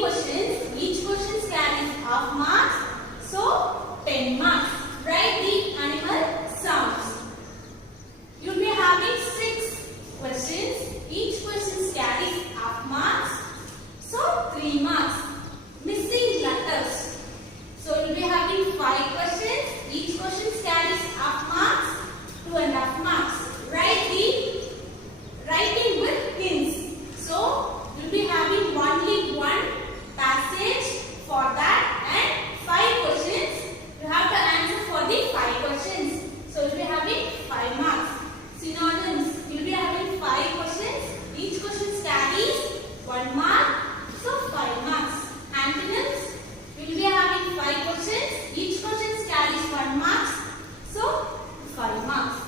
questions. Each question carries half marks. So 10 marks. Write the animal sounds. You'll be having 6 questions. Each question carries half marks. So 3 marks. Missing letters. So you'll be having 5 questions. Each question carries half marks. 2.5 marks. Write the writing with hints. So you'll be having only one passage for that and 5 questions. You have to answer for the 5 questions. So you'll be having 5 marks. Synonyms. You'll be having 5 questions. Each question carries 1 mark. So 5 marks. Antonyms. You'll be having 5 questions. Each question carries 1 mark. So 5 marks.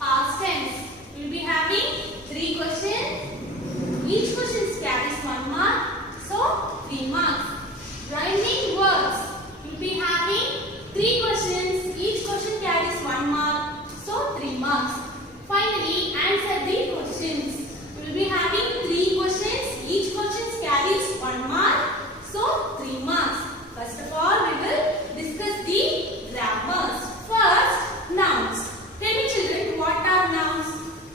Past tense. You'll be having 3 questions. Each question carries 1 mark. So 3 marks. Rhyming words. You'll be having 3 questions. Each question carries 1 mark. So 3 marks. Finally, answer the questions. You will be having 3 questions. Each question carries 1 mark. So 3 marks. First of all, we will discuss the grammars. First, nouns. Tell me children, what are nouns?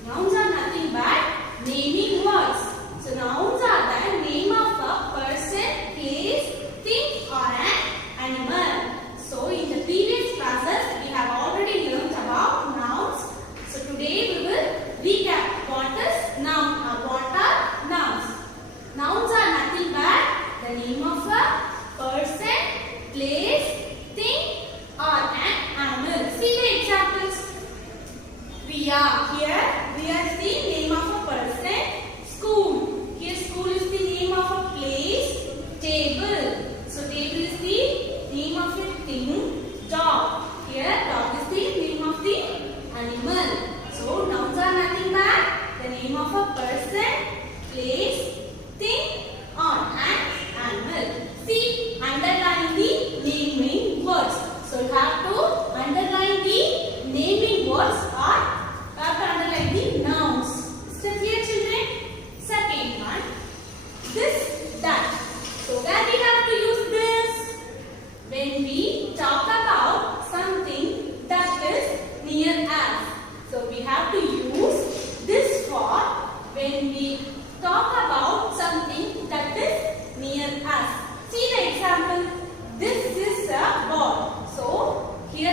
Nouns are nothing but naming words. So nouns are the name of a person, place, thing or an animal. So in the previous classes, we have already learned about nouns. So today we will recap what is noun or what are nouns. Nouns are nothing but the name of a person, place, thing or an animal. See the examples. Riya. Here Riya is the name of a person. School. Here school is the name of a place. Table. So table is the name of a thing. Dog. Here dog is the name of the animal. So nouns are nothing but the name of a person, place, thing or an animal. See, underline the naming words. So you have to underline the naming words or you have to underline the nouns. Is that clear children? Second one, this, that. So where we have to use this? When we talk about something that is near us. So we have to use this for when we talk about something that is near us. See the example. This is a ball. So here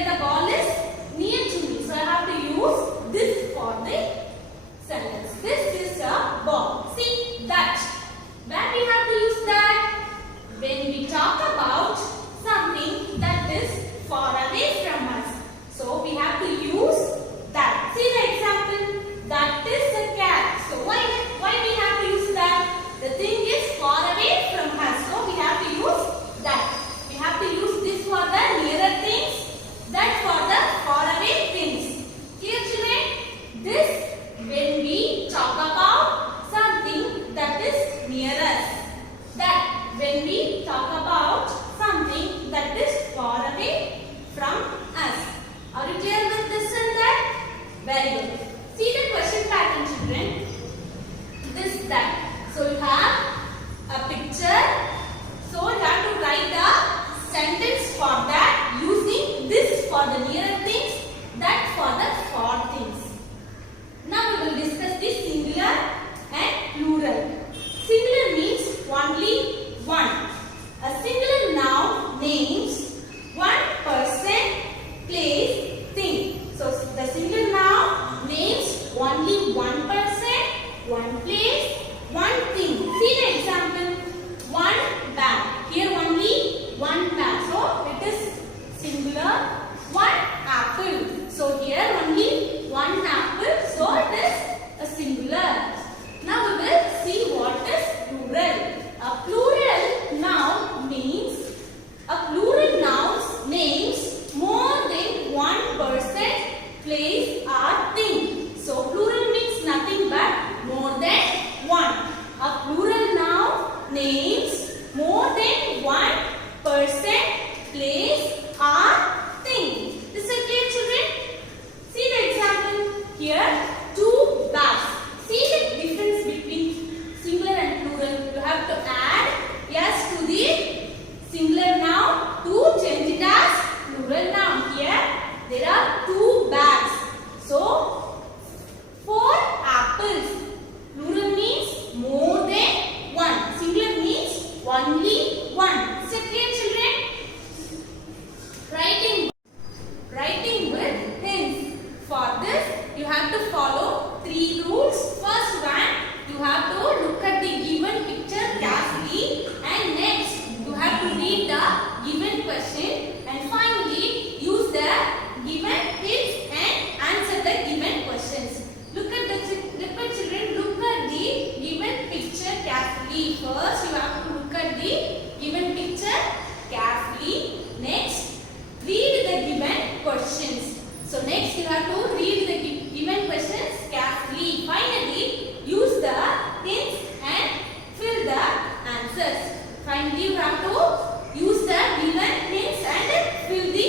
you have to use the given hints and fill the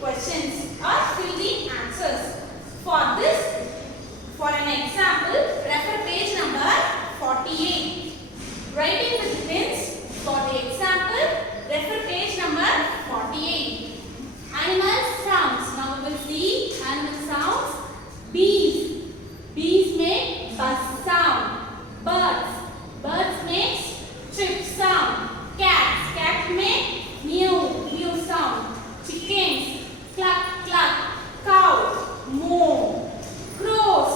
questions or fill the answers. For this, for an example, refer page number 48. Writing with hints for the example, refer page number 48. Animal sounds. Now we will see animal sounds. Bees. Bees make buzz sound. Birds. Birds make chirp sound. Cats. Cats make meow, meow sound. Chickens. Cluck, cluck. Cow. Moo. Crows.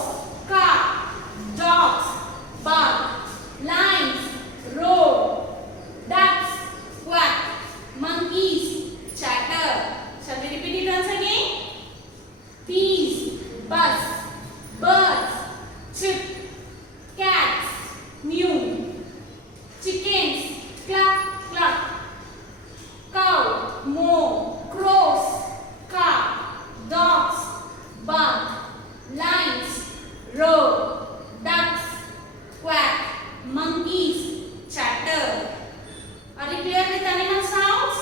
Caw. Dogs. Bark. Lions. Roar. Ducks. Quack. Monkeys. Chatter. Shall we repeat it once again? Bees, buzz, birds, chirp, cats, mew, chickens, cluck, cluck, cow, moo, crows, caw, dogs, bark, lions, roar, ducks, quack, monkeys, chatter. Are you clear with animal sounds?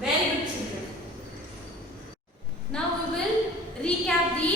Very good, children. Now we will recap the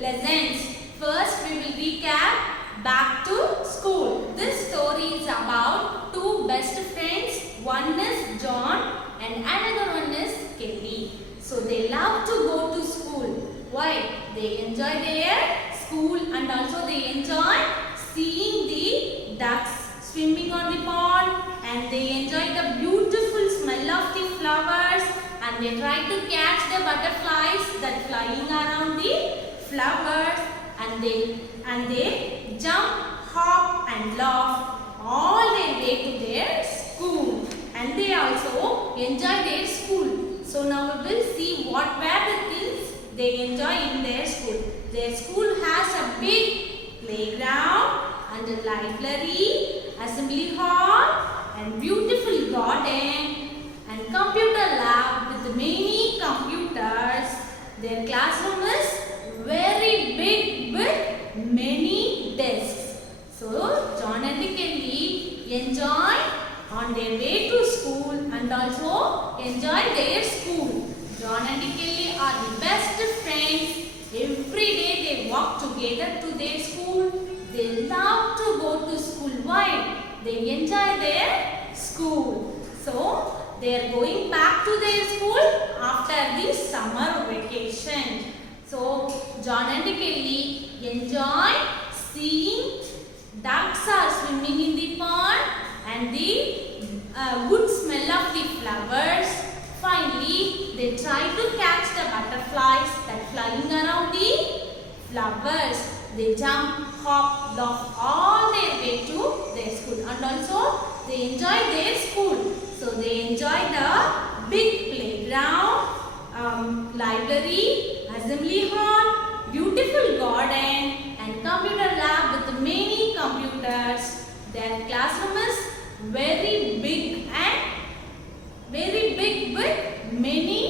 lessons. First we will recap Back to School. This story is about two best friends. One is John and another one is Kelly. So they love to go to school. Why? They enjoy their school and also they enjoy seeing the ducks swimming on the pond, and they enjoy the beautiful smell of the flowers, and they try to catch the butterflies that flying around the flowers, and they jump, hop and laugh all their way to their school, and they also enjoy their school. So now we will see what were the things they enjoy in their school. Their school has a big playground and a library, assembly hall and beautiful garden and computer lab with many computers. Their classroom is very big with many desks. So John and Kelly enjoy on their way to school and also enjoy their school. John and Kelly are the best friends. Every day they walk together to their school. They love to go to school. Why? They enjoy their school. So they are going back to their school after the summer vacation. So John and Kelly enjoy seeing ducks are swimming in the pond and the good smell of the flowers. Finally, they try to catch the butterflies that flying around the flowers. They jump, hop, laugh all their way to their school, and also they enjoy their school. So they enjoy the big playground, library, assembly hall, beautiful garden and computer lab with many computers. Their classroom is very big with many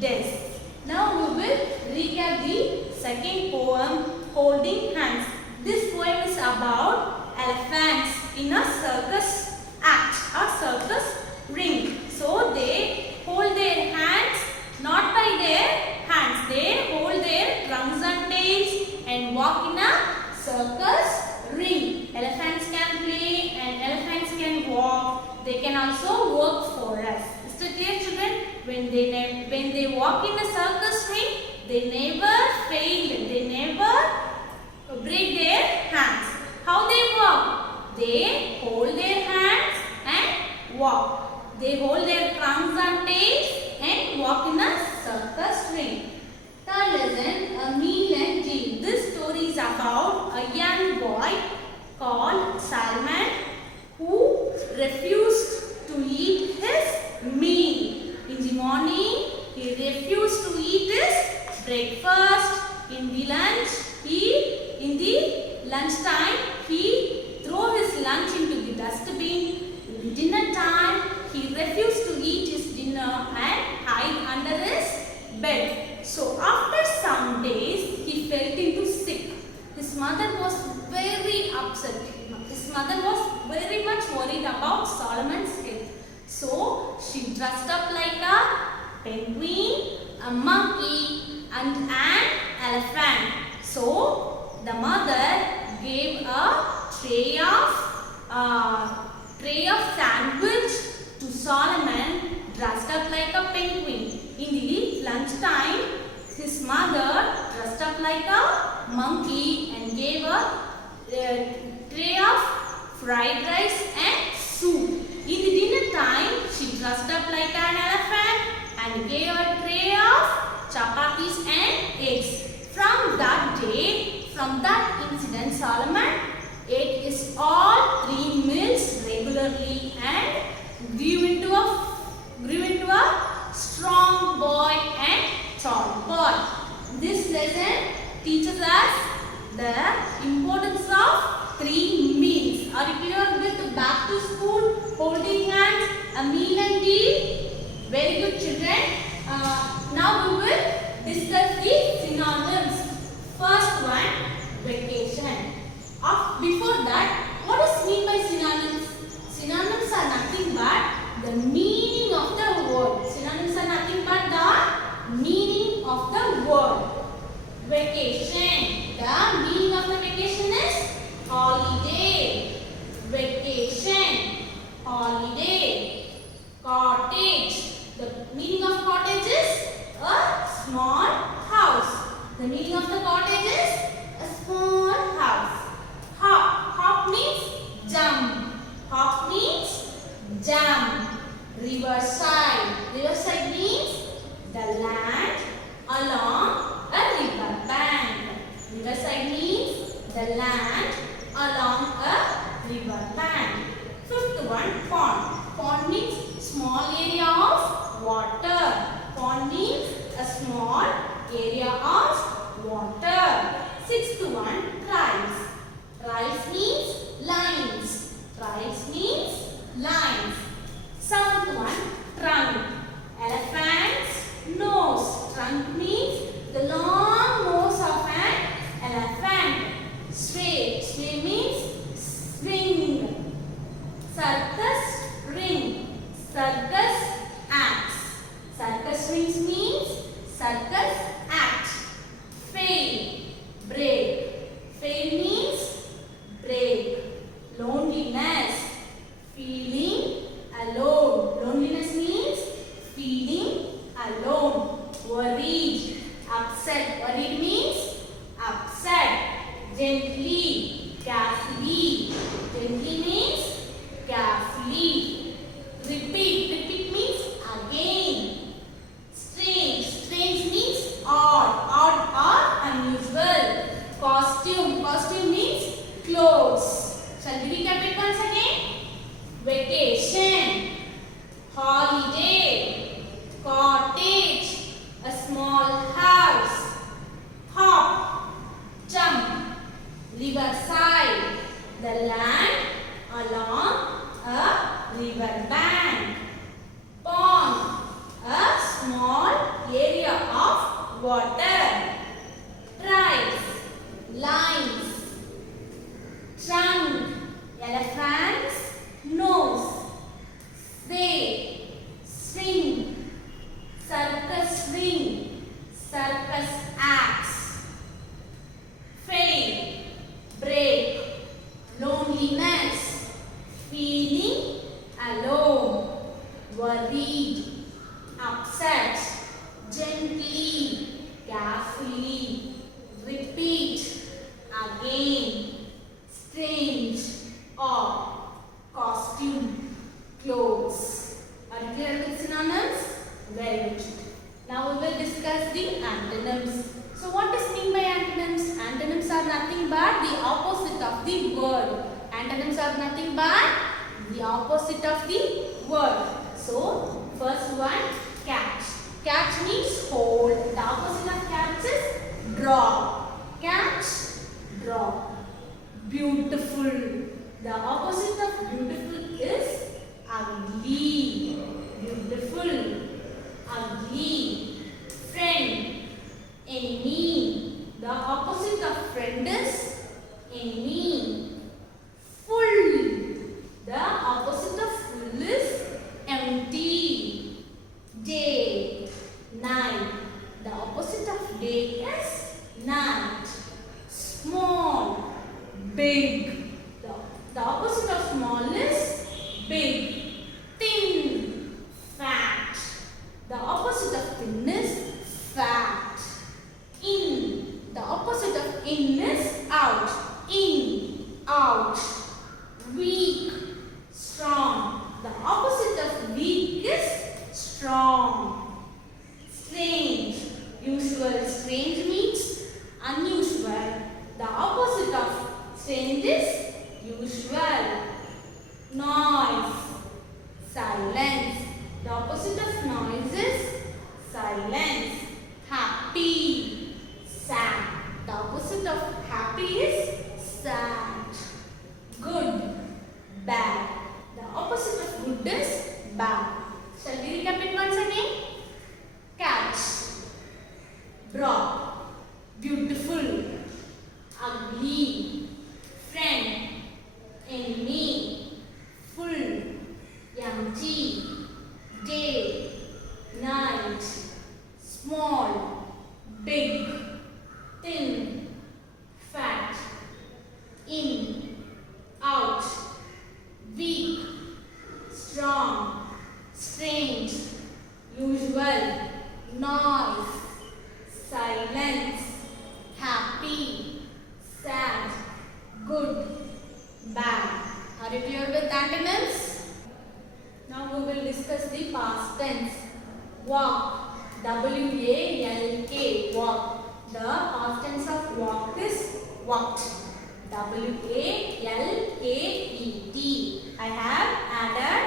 desks. Now we will recap the second poem, Holding Hands. This poem is about elephants in a circus act, a circus ring. So they hold their hands, not by their hands, they hold their trunks and tails and walk in a circus ring. Elephants can play and elephants can walk. They can also work for us. Is it clear, children? When they walk in a circus ring, they never fail. They never break their hands. How they walk? They hold their hands and walk. They hold their trunks and tails and walk in a circus ring. Third lesson, A Meal and Dream. This story is about a young boy called Salman who refused to eat his meal. In the morning, he refused to eat his breakfast. In the lunchtime, he threw his lunch into the dustbin. In dinner time, he refused to eat his dinner and hide under his bed. So after some days, he felt into sick. His mother was very upset. His mother was very much worried about Solomon's health. So she dressed up like a penguin, a monkey and an elephant. So the mother gave a tray of sandwich to Solomon dressed up like a penguin. In the lunchtime, his mother dressed up like a monkey and gave a tray of fried rice and soup. In the dinner time, she dressed up like an elephant and gave a tray of chapatis and eggs. From that day, from that incident, Solomon ate his all 3 meals regularly and grew into a strong boy and tall boy. This lesson teaches us the importance of 3 meals. Are you clear with back to school, holding hands, a meal and deal? Very good, children. Now we will discuss the synonyms. First one, vacation. Before that, what is mean by synonyms? Synonyms are nothing but the meaning of the word. Synonyms are nothing but the meaning of the word. Vacation. The meaning of the vacation is holiday. Vacation. Holiday. Cottage. The meaning of cottage is a small house. The meaning of the cottage is a small house. Hop. Hop means jump. Hop means jump. Riverside. Riverside means the land along a river bank. Riverside means the land along a river bank. Fifth one, pond. Pond means small area of water. Pond means a small area of water. Sixth one, tribes. Tribes means lines. Tribes means lines. Seventh one, trunk. Elephant's nose. Trunk means the long nose of an elephant. Sway. Sway means swing. Circus ring. Circus acts. Circus rings means circus act. Fail. Break. Fail means break. Loneliness. Feeling alone. Loneliness means feeling alone. Worried. Upset. Worried means upset. Gently. Carefully. Gently means carefully. Repeat. Repeat means again. Strange. Strange means odd. Odd or unusual. Costume. Costume means clothes. Shall we recap it once again? Vacation. Holiday. Cottage. A small house. Hop. Jump. Riverside. The land along a river bank. Pond. A small area of water. Tribes. Lines. Trunk. Elephant's nose. Sway. Swing. Circus ring. Circus acts. Fail. Break. Loneliness. Feeling alone. Worried. Upset. Gently. Carefully. Repeat. Again. Strange. Odd. Costume. Clothes. Are you clear with synonyms? Very good. Now we will discuss the antonyms. So what is mean by antonyms? Antonyms are nothing but the opposite of the word. Antonyms are nothing but the opposite of the word. So first one, catch. Catch means hold. The opposite of catch is draw. Catch, draw. Beautiful. The opposite of beautiful is ugly. Beautiful. Ugly. Friend. Enemy. The opposite of friend is enemy. Full. The opposite of full is empty. strong. Strange. Usual. Strange means unusual. The opposite of strange is usual. Noise. Silence. The opposite of noise is silence. Happy. Sad. The opposite of happy is sad. Good. Bad. The opposite of good is bad. Shall we recap it once again? Catch. Broad. Beautiful. Ugly. Friend. Enemy. Full. Empty. Day. Night. Small. Big. Thin. Fat. In. Out. Weak. Strong. Strange. Usual. Noise. Silence. Happy. Sad. Good. Bad. Are you clear with antonyms? Now we will discuss the past tense. Walk. W-A-L-K. Walk. The past tense of walk is walked. W-A-L-K-E-D. I have added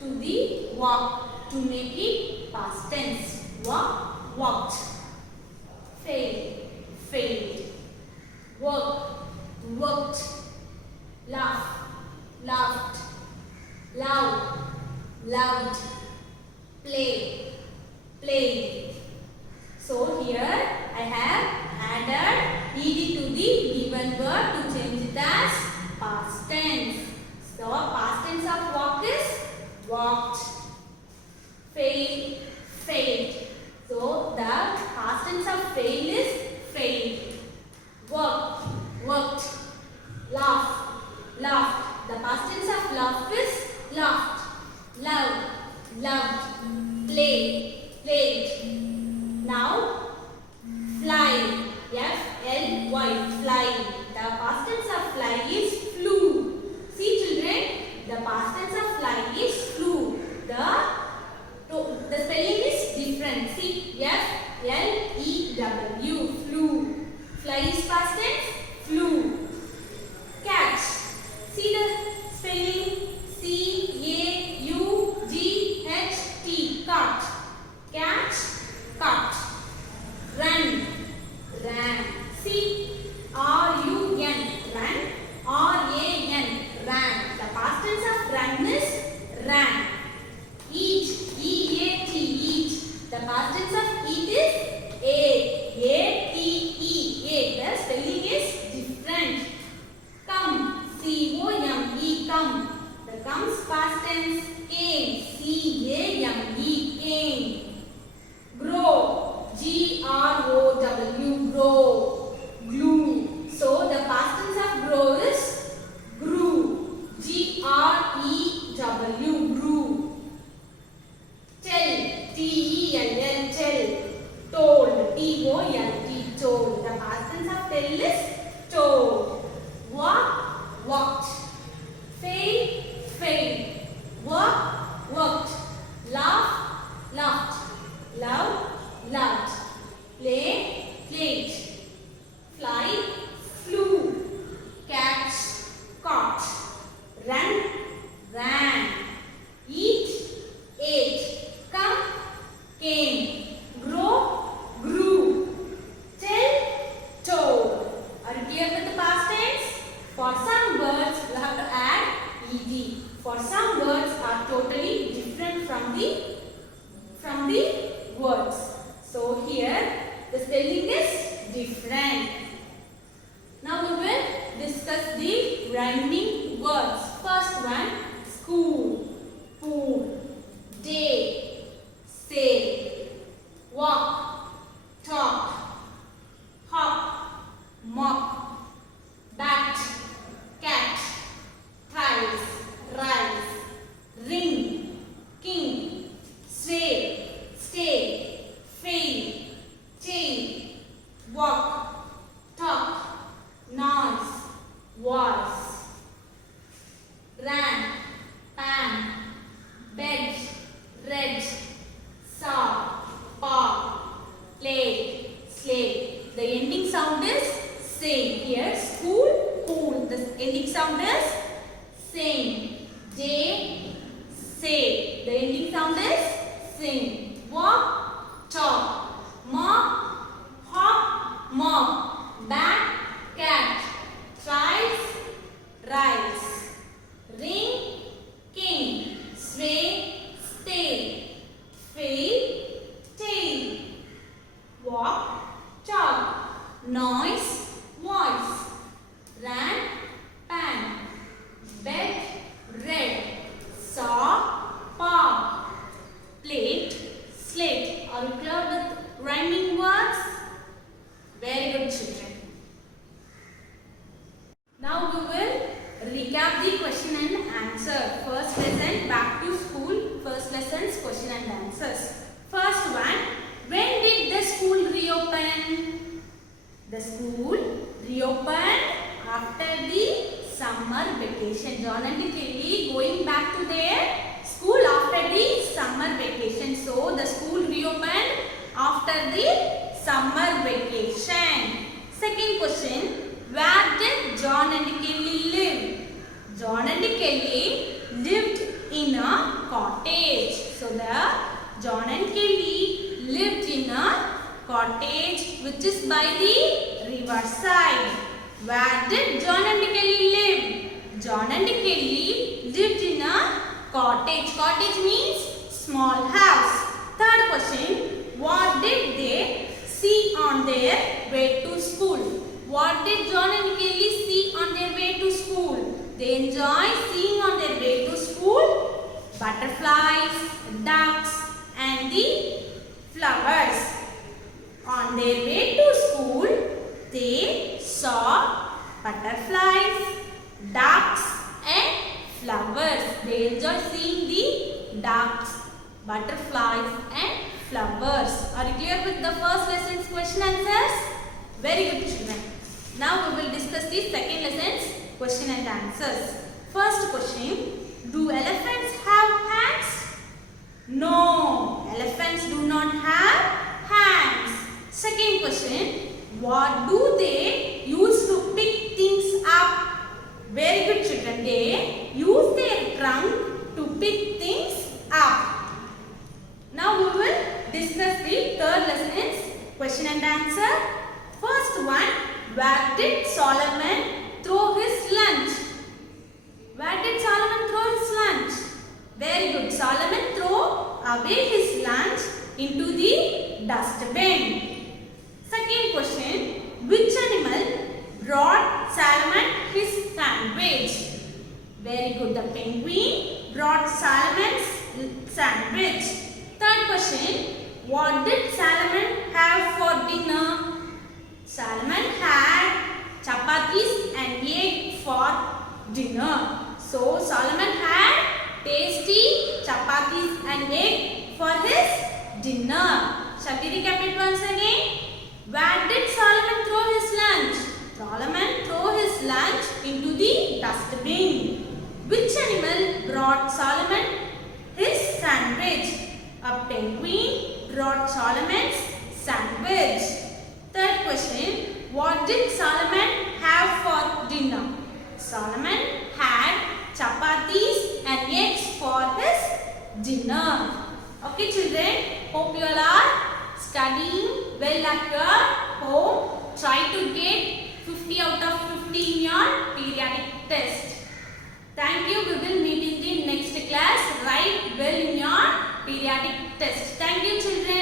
to the walk to make it past tense. Walk, walked. Fail, failed. Work, worked. Laugh, laughed. Loud, loved. Play, played. So here I have added ed to the given word to change it as past tense. So past tense of walk is walked. Fail, failed. So the past tense of fail is failed. Work, worked. Laugh, laughed. The past tense of laugh is laughed. Love, loved. Play, played. Now fly. F-L-Y. Fly. The past tense of fly is flew. See children, the past tense of fly is flew. The spelling is different. See, F-L-E-W. Flew. Fly is past tense. Flew. Catch. See the spelling. C-A-U-G-H-T. Caught. Catch. Caught. Run. Ran. See, R-U-N. Run. R-A-N. Ran. The past tense of run is ran. Eat. E-A-T. Eat. The past tense of eat is ate. A-T-E. Ate. The spelling is different. Come. C-O-M-E. Come. The comes past tense. Came. C-A-M-E. Came. Grow. G-R-O-W. Grow. Glue. So the past tense of grow is grew. G-R-E-W. Grew. Tell. T-E-L-L. Tell. Told. T-O-L-D. Told. The past tense of tell is told. Walk. Walked. Fail. Failed. Work. Worked. Laugh. Laughed. Love. Loved. Play. Played. Fly. Flew. Catch. Caught. Run. Ran. Eat. Ate. Come. Came. Grow. Grew. Tell. Told. Are you clear with the past tense? For some words you have to add ed. For some words are totally different from the words. So here the sound is sing. J, say. The ending sound is sing. Walk, talk. Mop, hop, mop. Bat, cat. Rice, rice. Ring, king. Sway, stay. Fail, tail. Walk, talk. Noise, voice. Ran, pan. Bed, red. Saw, paw. Plate, slate. Are you clear with rhyming words? Very good, children. Now we will recap the question and answer. First lesson, back to school. First lesson's question and answers. First one, when did the school reopen? The school reopened after the summer vacation. John and Kelly going back to their school after the summer vacation. So the school reopened after the summer vacation. Second question, where did John and Kelly live? John and Kelly lived in a cottage. So the John and Kelly lived in a cottage which is by the riverside. Where did John and Kelly live? John and Kelly lived in a cottage. Cottage means small house. Third question, what did they see on their way to school? What did John and Kelly see on their way to school? They enjoy seeing on their way to school butterflies, ducks and the flowers. On their way to school, they saw butterflies, ducks and flowers. They enjoy seeing the ducks, butterflies and flowers. Are you clear with the first lesson's question answers? Very good, children. Now we will discuss the second lesson's question and answers. First question, do elephants have hands? No, elephants do not have hands. Second question, what do they use to pick things up? Very good, children. They use their trunk to pick things up. Now we will discuss the third lesson's question and answer. First one, where did Solomon throw his lunch? Where did Solomon throw his lunch? Very good. Solomon threw away his lunch into the dustbin. Second question, which animal brought Solomon his sandwich? Very good. The penguin brought Solomon's sandwich. Third question, what did Solomon have for dinner? Solomon had chapatis and egg for dinner. So Solomon had tasty chapatis and egg for his dinner. Shall we recap it once again? Where did Solomon throw his lunch? Solomon threw his lunch into the dustbin. Which animal brought Solomon his sandwich? A penguin brought Solomon's sandwich. Third question, what did Solomon have for dinner? Solomon had chapatis and eggs for his dinner. Okay, children, hope you all are studying well at your home. Try to get 50 out of 50 in your periodic test. Thank you. We will meet in the next class. Write well in your periodic test. Thank you, children.